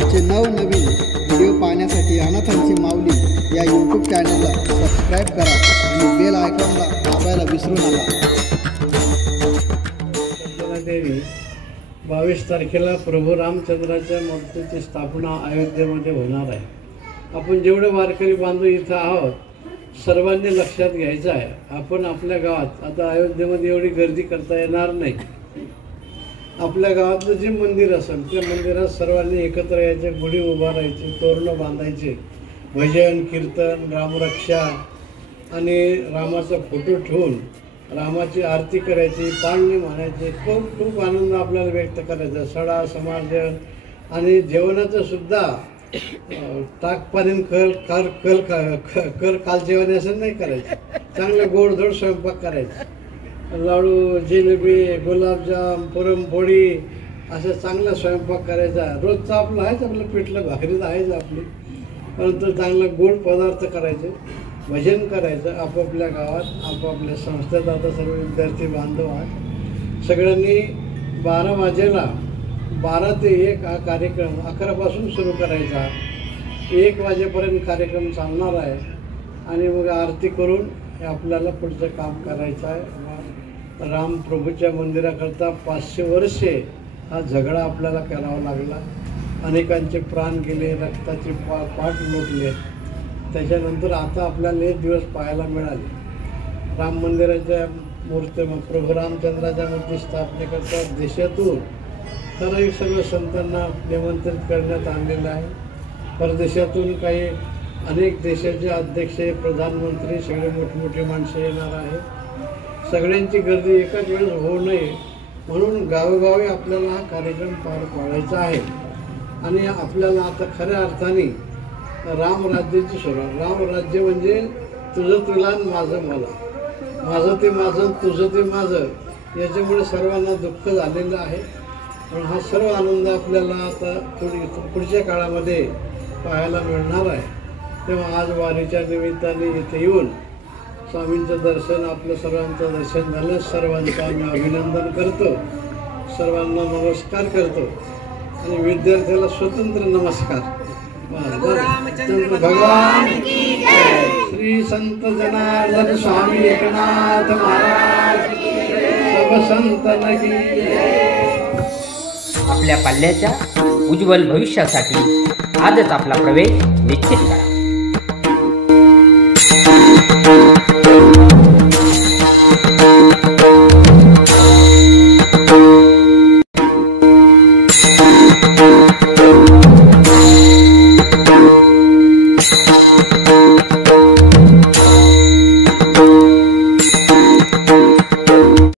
आमचे नवनवीन व्हिडिओ पाहण्यासाठी अनाथांची माऊली या यूट्यूब चॅनलला सबस्क्राईब करा आणि बेल आयकॉनला दाबायला विसरू नका. देवी 22 तारखेला प्रभू रामचंद्राच्या मूर्तीची स्थापना अयोध्येमध्ये होणार आहे. आपण जेवढे वारकरी बांधव इथं आहोत सर्वांनी लक्षात घ्यायचं आहे. आपण आपल्या गावात आता अयोध्येमध्ये एवढी गर्दी करता येणार नाही. आपल्या गावातलं जे मंदिर असेल त्या मंदिरात सर्वांनी एकत्र यायचे, गुढी उभारायची, तोरणं बांधायचे, भजन कीर्तन रामरक्षा आणि रामाचा फोटो ठेवून रामाची आरती करायची, पाळणे म्हणायचे. खूप आनंद आपल्याला व्यक्त करायचा. सडा समार्जन आणि जेवणाचं सुद्धा ताक पाणी कर काल जेवण असं नाही करायचं. चांगलं गोडधोड स्वयंपाक करायचा. लाडू, जिलेबी, गुलाबजाम, पुरणपोळी असं चांगला स्वयंपाक करायचा. रोजचं आपलं आहेच, आपलं पिठलं भाकरी आहेच आपली, परंतु चांगलं गोड पदार्थ करायचे, भजन करायचं आपापल्या गावात, आपापल्या संस्थेत. आता सर्व विद्यार्थी बांधव आहेत. सगळ्यांनी 12 वाजेला 12 ते 1 हा कार्यक्रम 11पासून सुरू करायचा. 1 वाजेपर्यंत कार्यक्रम चालणार आहे आणि मग आरती करून आपल्याला पुढचं काम करायचं आहे. रामप्रभूच्या मंदिराकरता 500 वर्षे हा झगडा आपल्याला करावा लागला. अनेकांचे प्राण गेले, रक्ताचे पाठ लोटले. त्याच्यानंतर आता आपल्याला एक दिवस पाहायला मिळाले. राम मंदिराच्या मूर्ती प्रभू रामचंद्राच्या मूर्ती स्थापनेकरता देशातून ठराविक सर्व संतांना निमंत्रित करण्यात आलेलं आहे. परदेशातून काही अनेक देशाचे अध्यक्ष, प्रधानमंत्री, सगळे मोठमोठी माणसं येणार आहे. सगळ्यांची गर्दी एकाच वेळेस होऊ नये म्हणून गावोगावी आपल्याला हा कार्यक्रम पार पाडायचा आहे. आणि आपल्याला आता खऱ्या अर्थाने रामराज्याची सुरुवात. रामराज्य म्हणजे तुझं तुला आणि माझं मला, माझं ते माझं, तुझं ते माझं. याच्यामुळे सर्वांना दुःख झालेलं आहे. पण हा सर्व आनंद आपल्याला आता पुढच्या काळामध्ये पाहायला मिळणार आहे. तेव्हा आज वारीच्या निमित्ताने इथे येऊन स्वामींचं दर्शन, आपलं सर्वांचं दर्शन झालं. सर्वांचं आम्ही अभिनंदन करतो, सर्वांना नमस्कार करतो आणि विद्यार्थ्याला स्वतंत्र नमस्कार. भगवान श्री संत जनार्दन स्वामी एकनाथ महाराज सर्व संतांना की आपल्या पाल्याच्या उज्ज्वल भविष्यासाठी आजच आपला प्रवेश निश्चित करा.